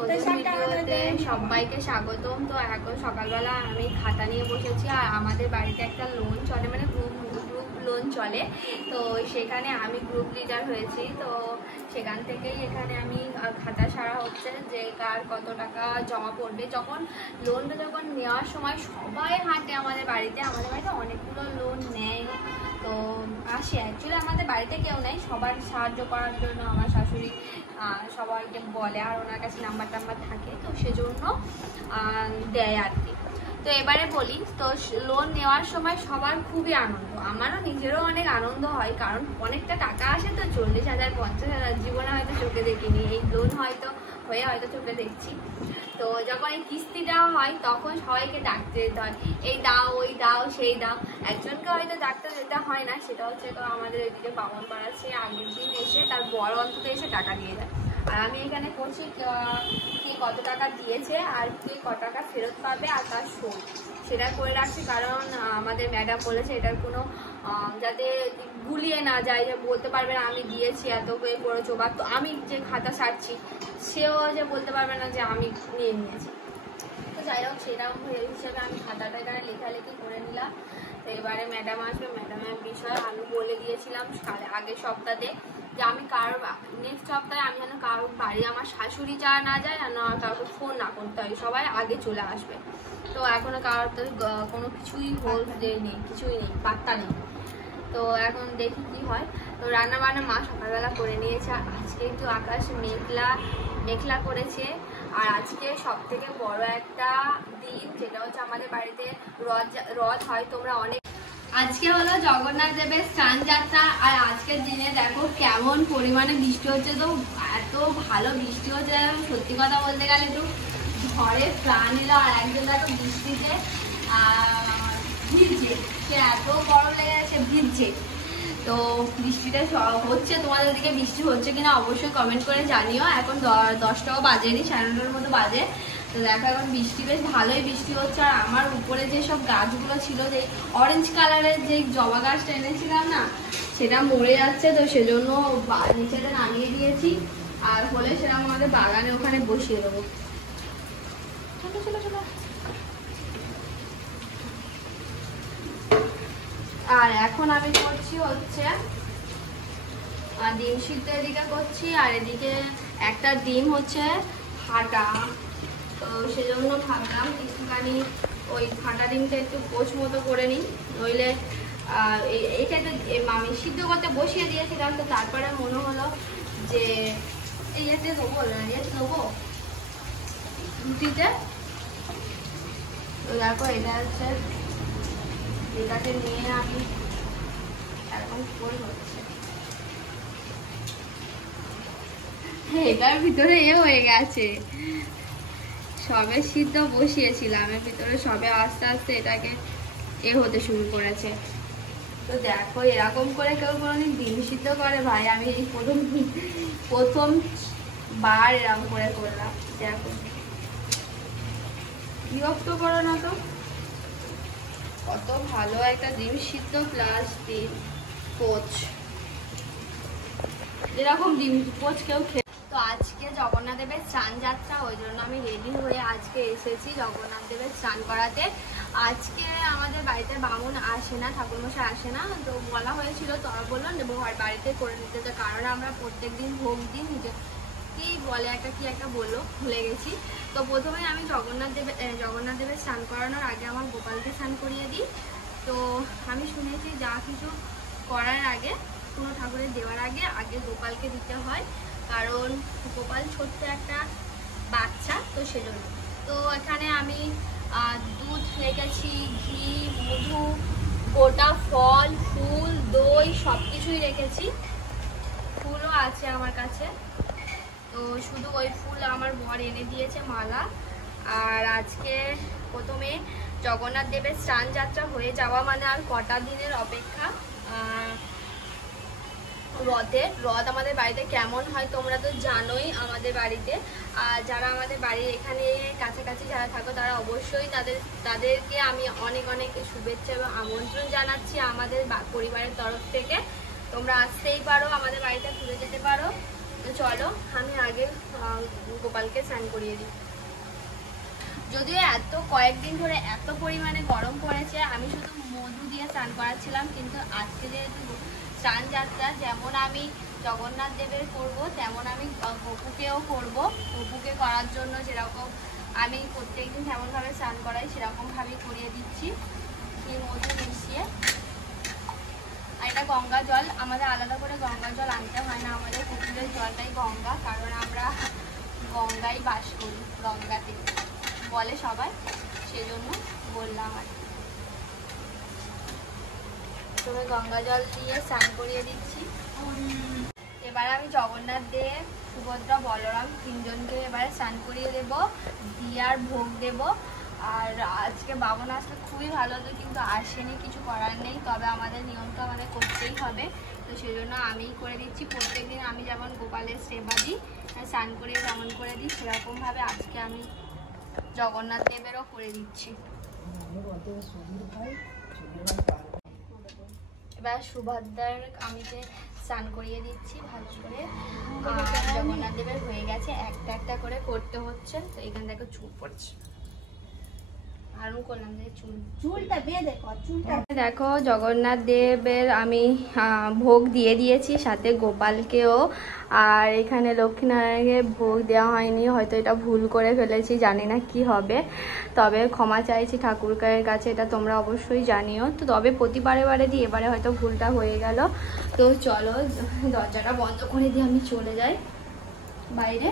নতুন ভিডিওতে সবাইকে স্বাগতম। তো এখন সকালবেলা আমি খাতা নিয়ে বসেছি আর আমাদের বাড়িতে একটা লোন চলে, মানে গ্রুপ লোন চলে। তো সেখানে আমি গ্রুপ লিডার হয়েছি। তো সেখান থেকেই এখানে আমি খাতা সারা হচ্ছে যে কার কত টাকা জমা পড়বে। লোনটা যখন নেওয়ার সময় সবাই হাঁটে আমাদের বাড়িতে অনেকগুলো লোন নেয়। তো আসে অ্যাকচুয়ালি আমাদের বাড়িতে কেউ নেই, সবার সাহায্য করার জন্য আমার শাশুড়ি সবাইকে বলে, আর ওনার কাছে নাম্বার টাম্বার থাকে, তো সেজন্য দেয় আর কি। তো এবারে বলি, তো লোন নেওয়ার সময় সবার খুবই আনন্দ, আমারও নিজেরও অনেক আনন্দ হয়, কারণ অনেকটা টাকা আসে। তো 40,000 50,000 জীবনে হয়তো চোখে দেখিনি, এই লোন হয়তো চোখে দেখছি। তো যখন এই কিস্তি দেওয়া হয় তখন সবাইকে ডাকতে যেতে হয়, এই দাও ওই দাও সেই দাও। একজনকে হয়তো ডাকতে যেতে হয় না, সেটা হচ্ছে তো আমাদের এদিকে বামন পাড়া, সে আগের দিন এসে তার বড় অন্তত এসে টাকা দিয়ে যায়। আর আমি এখানে করছি কে কত টাকা দিয়েছে আর কে কত টাকা ফেরত পাবে আর তার শোধ সেটা করে রাখছি, কারণ আমাদের ম্যাডাম বলেছে এটার কোনো যাতে গুলিয়ে না যায়, যে বলতে পারবে না আমি দিয়েছি এত করে করেছো, বা তো আমি যে খাতা সারছি সেও যে বলতে পারবে না যে আমি নিয়ে নিয়েছি। তো যাই হোক, সেরকম হিসেবে আমি খাতাটা এখানে লেখালেখি করে নিলাম। তো এবারে ম্যাডাম আসবে, ম্যাডামের বিষয় আমি বলে দিয়েছিলাম আগের সপ্তাহে যে আমি নেক্সট সপ্তাহে আমি যেন কারোর বাড়ি আমার শাশুড়ি যাওয়া না যায়, আর কাউকে ফোন না করতে হয়, সবাই আগে চলে আসবে। তো এখনো কারোর তো কোনো কিছুই নেই, কিছুই নেই, পাত্তা নেই। তো এখন দেখি কি হয়। তো রান্না বান্না মা সকালবেলা করে নিয়েছে, আর আজকে একটু আকাশ মেঘলা করেছে। আর আজকে সব থেকে বড় একটা দিন, যেটা হচ্ছে আমাদের বাড়িতে রথ হয়। তোমরা অনেক আজকে হলো জগন্নাথ দেবের স্নান যাত্রা, আর আজকের দিনে দেখো কেমন পরিমাণে বৃষ্টি হচ্ছে। তো এত ভালো বৃষ্টি হচ্ছে, সত্যি কথা বলতে গেলে একটু ঘরে প্রাণ এলো। আর একজন দেখো বৃষ্টিতে ভিজছে, সে এত গরম লেগে গেছে ভিজছে। তো বৃষ্টিটা হচ্ছে, তোমাদের দিকে বৃষ্টি হচ্ছে কিনা অবশ্যই কমেন্ট করে জানিও। এখন 10টাও বাজেনি, 9:30 মতো বাজে। তো দেখো এখন বৃষ্টি বেশ ভালোই বৃষ্টি হচ্ছে। আর আমার উপরে যেসব গাছগুলো ছিল, যে অরেঞ্জ কালারের যে জবা গাছটা এনেছিলাম না, সেটা মরে যাচ্ছে। তো সেজন্য নিচেটা নামিয়ে দিয়েছি, আর হলে সেটা আমাদের বাগানে ওখানে বসিয়ে দেবো। চলো চলো চলো। আর এখন আমি করছি হচ্ছে ডিম সিদ্ধ, এদিকে করছি, আর এদিকে একটা ডিম হচ্ছে ফাটা। তো সেজন্য ভাবলাম একটুখানি ওই ফাটা ডিমটা একটু পোচ মতো করে নিই, নইলে এইটা একটু আমি সিদ্ধ করতে বসিয়ে দিয়েছিলাম। তো তারপরে মনে হলো যে ইয়েতে দেবো রুটিতে। তো দেখো এটা হচ্ছে, এটাকে নিয়ে আমি এখন ফুল হচ্ছে, এটার ভিতরে হয়ে গেছে, সবে সিদ্ধ বসিয়েছিলাম, এর ভিতরে সবে আস্তে আস্তে এটাকে হতে শুরু করেছে। তো দেখো এরকম করে কেউ কোনোদিন ডিম সিদ্ধ করে ভাই? আমি এই প্রথমবার এরকম করে করলাম। দেখো বিরক্ত করো না তো, কত ভালো একটা ডিম সিদ্ধ প্লাস ডিম পোচ, এরকম ডিম পোচ কেউ খেয়ে। তো আজকে জগন্নাথ দেবের স্নান যাত্রা, ওই জন্য আমি রেডি হয়ে আজকে এসেছি জগন্নাথ দেবের স্নান করাতে। আজকে আমাদের বাড়িতে বামুন আসে না, ঠাকুরমশাই আসে না। তো বলা হয়েছিল, তোরা বললো বাড়িতে করে নিতে, তো কারণ আমরা প্রত্যেকদিন ভোগ দিন নিজে কি বলে কি একটা বললো, ভুলে গেছি। তো প্রথমে আমি জগন্নাথ দেবের স্নান করানোর আগে আমার গোপালকে স্নান করিয়ে দিই। তো আমি শুনেছি যা কিছু করার আগে, কোনো ঠাকুরের দেওয়ার আগে গোপালকে দিতে হয়, কারণ গোপাল ছোট্ট একটা বাচ্চা, তো সেজন্য। তো এখানে আমি দুধ রেখেছি, ঘি, মধু, গোটা ফল, ফুল, দই সব কিছুই রেখেছি, ফুলও আছে আমার কাছে। তো শুধু ওই ফুল আমার বর এনে দিয়েছে মালা। আর আজকে প্রথমে জগন্নাথ দেবের স্নান যাত্রা হয়ে যাওয়া মানে আর কটা দিনের অপেক্ষা। রথ আমাদের বাড়িতে কেমন হয় তোমরা তো জানোই। আমাদের বাড়িতে যারা আমাদের বাড়ির এখানে কাছাকাছি যারা থাকো, তারা অবশ্যই তাদেরকে আমি অনেক অনেক শুভেচ্ছা এবং আমন্ত্রণ জানাচ্ছি আমাদের পরিবারের তরফ থেকে। তোমরা আসতেই পারো, আমাদের বাড়িতে ঘুরে যেতে পারো। তো চলো আমি আগে গোপালকে স্নান করিয়ে দিই। যদিও এত কয়েকদিন ধরে এত পরিমাণে গরম পড়েছে, আমি শুধু মধু দিয়ে স্নান করাচ্ছিলাম, কিন্তু আজকে যেহেতু স্নান যাত্রা, যেমন আমি জগন্নাথ দেবের করব তেমন আমি গপুকেও করব। গপুকে করার জন্য যেরকম আমি প্রত্যেকদিন যেমনভাবে স্নান করাই সেরকমভাবেই করিয়ে দিচ্ছি এই মধু মিশিয়ে। আর এটা গঙ্গা জল, আমাদের আলাদা করে গঙ্গা জল আনতে হয় না, আমাদের পুকুরের জলটাই গঙ্গা, কারণ আমরা গঙ্গায় বাস করি, গঙ্গাতে বলে সবাই, সেজন্য বললাম। আর তবে গঙ্গা জল দিয়ে স্নান করিয়ে দিচ্ছি। এবারে আমি জগন্নাথ দেব, সুভদ্রা, বলরাম তিনজনকে এবারে স্নান করিয়ে দেবো, দিয়ে আর ভোগ দেবো। আর আজকে বাবন আসলে খুবই ভালো হতো, কিন্তু আসেনি, কিছু করার নেই, তবে আমাদের নিয়মটা আমাদের করতেই হবে, তো সেজন্য আমিই করে দিচ্ছি। প্রত্যেকদিন আমি যেমন গোপালের সেবা দিই, স্নান করিয়ে যেমন করে দিই, সেরকমভাবে আজকে আমি জগন্নাথ দেবেরও করে দিচ্ছি। এবার সুভদ্রার আমি যে স্নান করিয়ে দিচ্ছি ভালো করে, আর জগন্নাথ দেবের হয়ে গেছে, একটা একটা করে করতে হচ্ছে। তো এখান থেকে চুল পড়ছে, দেখো জগন্নাথ দেবের আমি ভোগ দিয়ে দিয়েছি, সাথে গোপালকেও। আর এখানে লক্ষ্মীনারায়ণকে ভোগ দেওয়া হয়নি, হয়তো এটা ভুল করে ফেলেছি, জানি না কি হবে, তবে ক্ষমা চাইছি ঠাকুরকারের কাছে, এটা তোমরা অবশ্যই জানিও। তো তবে প্রতিবারে দিই, এবারে হয়তো ভুলটা হয়ে গেল। তো চলো দরজাটা বন্ধ করে দিয়ে আমি চলে যাই বাইরে,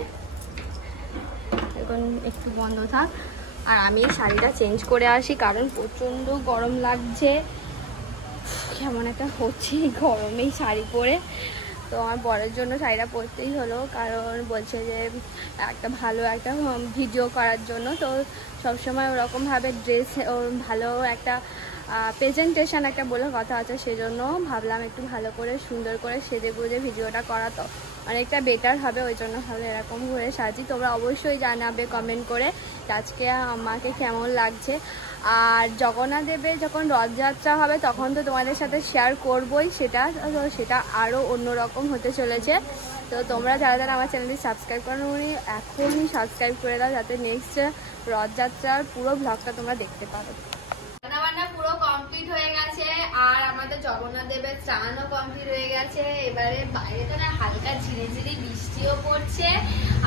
এখন একটু বন্ধ থাক। আর আমি শাড়িটা চেঞ্জ করে আসি, কারণ প্রচণ্ড গরম লাগছে, কেমন একটা হচ্ছে গরমেই শাড়ি পরে। তো আমার বরের জন্য শাড়িটা পরতেই হলো, কারণ বলছে যে একটা ভালো একটা ভিডিও করার জন্য। তো সবসময় ওরকমভাবে ড্রেস ভালো একটা প্রেজেন্টেশন একটা বলে কথা আছে, সেজন্য ভাবলাম একটু ভালো করে সুন্দর করে সেজে গুজে ভিডিওটা করা তো অনেকটা বেটার হবে, ওই জন্য ভালো এরকম করে সাজি। তোমরা অবশ্যই জানাবে কমেন্ট করে আজকে আমাকে কেমন লাগছে। আর জগন্নাথ দেবের যখন রথযাত্রা হবে তখন তো তোমাদের সাথে শেয়ার করবই, সেটা আরও অন্যরকম হতে চলেছে। তো তোমরা যারা যারা আমার চ্যানেলটি সাবস্ক্রাইব করো এখনই সাবস্ক্রাইব করে দাও, যাতে নেক্সট রথযাত্রার পুরো ব্লগটা তোমরা দেখতে পারো। রান্নাবান্না পুরো কমপ্লিট হয়ে গেছে, আর আমাদের জগন্নাথ দেবের স্নানও কমপ্লিট হয়ে গেছে। এবারে বাইরেতে না হালকা ঝিরিঝিরি বৃষ্টিও পড়ছে,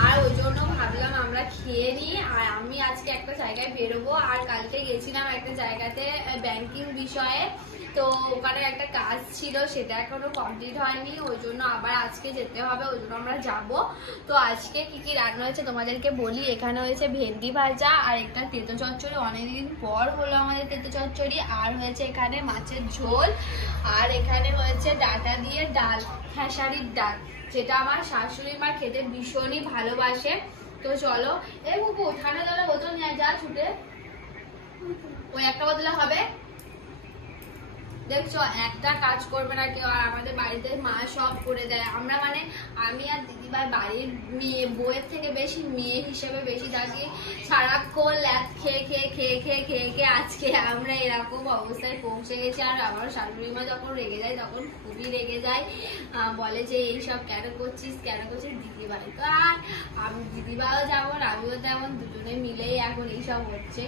আর ওই জন্য ভাবলাম আমরা খেয়ে নিই। আর আমি আজকে একটা জায়গায় বেরোবো, আর কালকে গেছিলাম একটা জায়গাতে ব্যাংকিং বিষয়ে, তো ওখানে একটা কাজ ছিল, সেটা এখনো কমপ্লিট হয়নি, ওই জন্য আবার আজকে যেতে হবে, ওই জন্য আমরা যাবো। তো আজকে কি কি রান্না হয়েছে তোমাদেরকে বলি। এখানে হয়েছে ভেন্ডি ভাজা আর একটা তেতো চচ্চড়ি, অনেকদিন পর হলো আমাদের তেতো চচ্চড়ি। আর হয়েছে এখানে মাছের ঝোল, আর এখানে হয়েছে ডাঁটা দিয়ে ডাল, খেসারির ডাল, যেটা আমার শাশুড়ি মা খেতে ভীষণই ভালোবাসে। তো চলো এই বুবু ঠান্ডা জলের বোতল নিয়ে যা ছুটে, ওই একটা বোতলে হবে। দেখছো একটা কাজ করবে না কেউ, আর আমাদের বাড়িতে মা সব করে দেয়। আমরা মানে আমি আর দিদিভাই বাড়ির মেয়ে, বউয়ের থেকে বেশি মেয়ে হিসেবে বেশি থাকি, সারাক্ষণ ল্যাদ খেয়ে খেয়ে খেয়ে খেয়ে খেয়ে খেয়ে আজকে আমরা এরকম অবস্থায় পৌঁছে গেছি। আর আমার শাশুড়ি মা যখন রেগে যায় তখন খুবই রেগে যায়, বলে যে এইসব কেন করছিস দিদিভাই। তো আর আমি দিদিভাইও যেমন আমিও তেমন, দুজনে মিলেই এখন এইসব হচ্ছে।